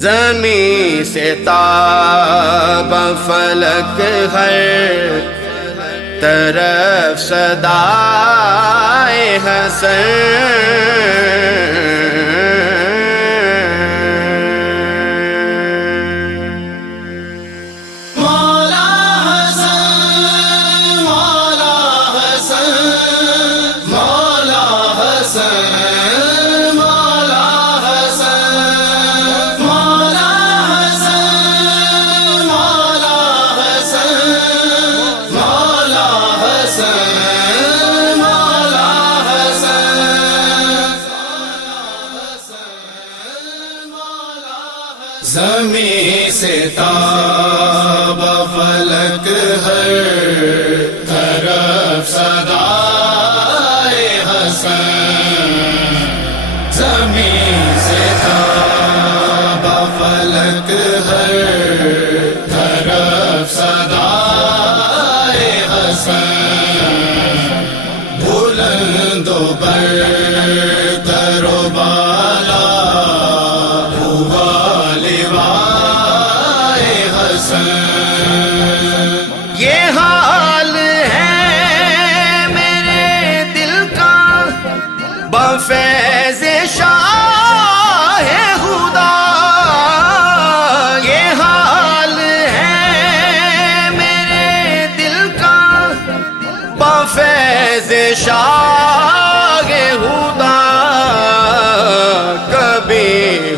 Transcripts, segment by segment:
زمین سے تاب فلک ہر طرف صدائے حسن زمین سے تاب فلک ہر طرف صدائے حسن زمین سے تاب فلک ہر طرف صدائے حسن بلند و برتر و بالا یہ حال ہے میرے دل کا بفیض شاہ خدا یہ حال ہے میرے دل کا بفیض شاہ خدا کبھی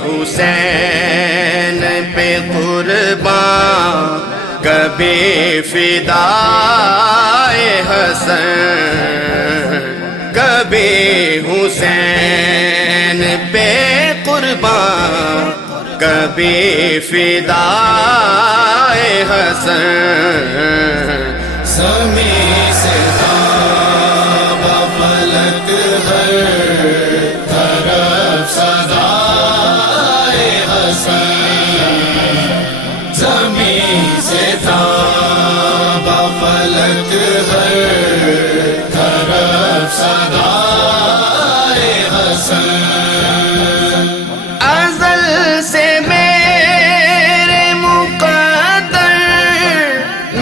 حسین پہ قربان کبھی فدائے حسن کبھی حسین پہ قربان کبھی فدائے حسن زمین سے تاب فلک ہر طرف صدائے حسن زمین سے تاب فلک ہر طرف صدائے حسن ازل سے میرے مقدر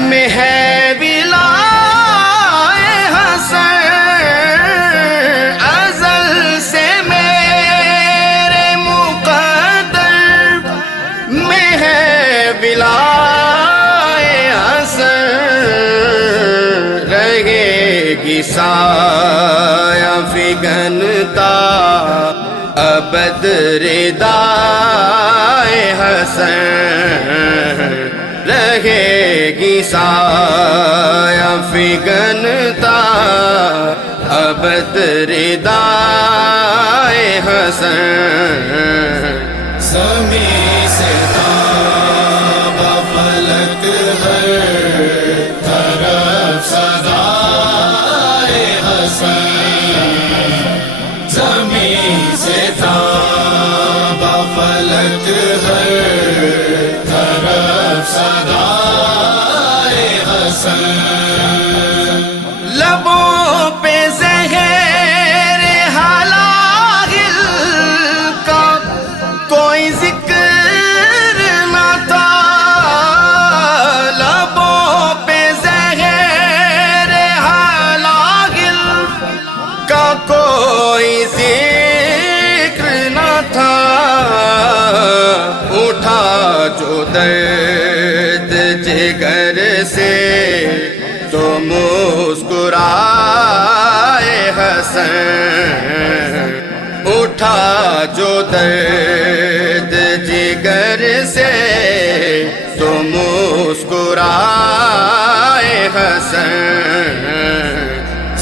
میں ہے ولائے حسن ازل سے میرے مقدر میں ہے ولائے حسن رہے گی سایہ فگنتا ابد ردائے حسن رہے گی سایہ فگنتا ابد ردائے حسن زمین سے تاب فلک ہر طرف صدائے حسن زمین سے تاب فلک ہر طرف صدائے حسن لبوں پہ زہر حلاغل کا کوئی ذکر نہ تھا لبوں پہ زہر حلاغل کا کوئی ذکر نہ تھا اٹھا جو درد جگر سے تو مسکرائے حسن اٹھا جو درد جگر سے تو مسکرائے حسن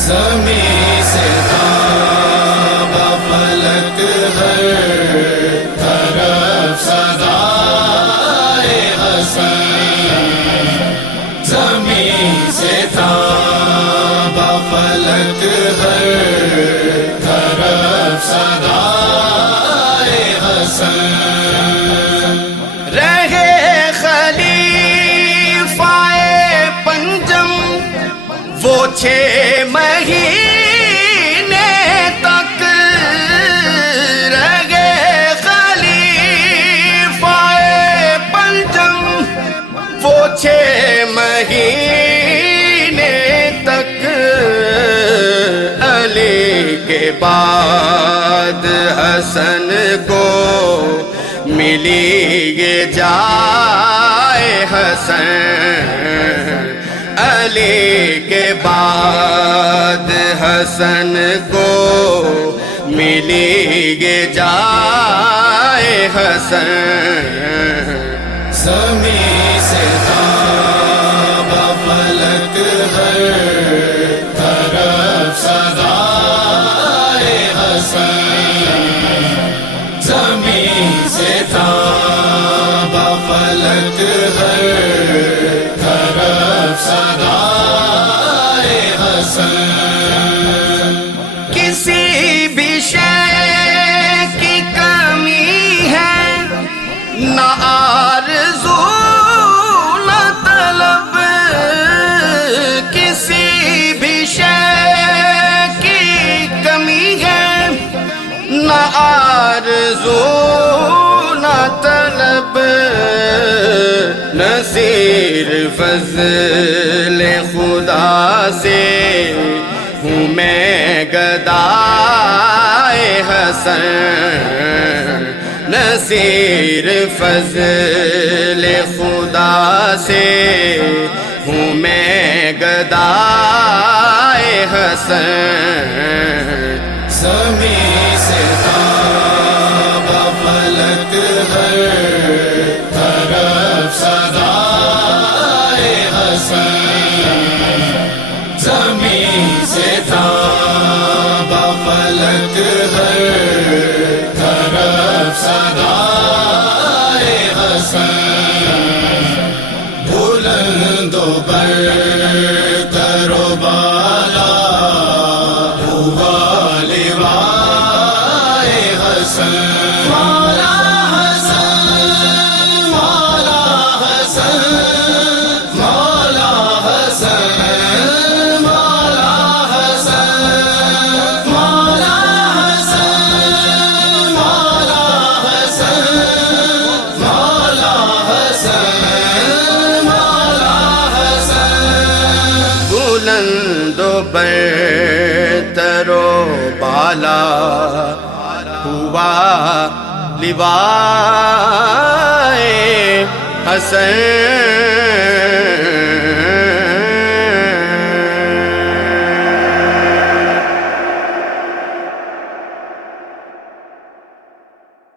زمین سے تاب فلک ہر طرف صدائے حسن زمین سے تاب فلک ہر طرف صدائے حسن رہے خلیفہ پنجم وہ 6 مہینے تک رہ گئے خلیفہ 6 مہینے تک علی کے بعد حسن کو ملی یہ جائے حسن، علی کے بعد حسن کو ملی یہ جائے حسن۔ زمین سے تاب فلک ہر طرف صدائے حسن، زمین سے تاب فلک ہر طرف صدائے حسن۔ کسی بھی شے کی کمی ہے نہ آرزو نہ طلب، کسی بھی شے کی کمی ہے نہ آرزو نہ طلب، نصیر فضل خدا سے ہوں میں گدائے حسن، نصیر فضل خدا سے ہوں میں گدائے حسن۔ زمین سے تاب فلک ہر طرف صدائے حسن، زمین سے تاب فلک ہر طرف صدائے حسن۔ بلند و برتر و بالا ہوا لوائے حسن، مولا حسن مولا حسن مولا حسن مولا حسن مولا حسن مولا حسن مولا حسن مولا حسن۔ بلند و برتر و بالا ہوا لوائے حسن،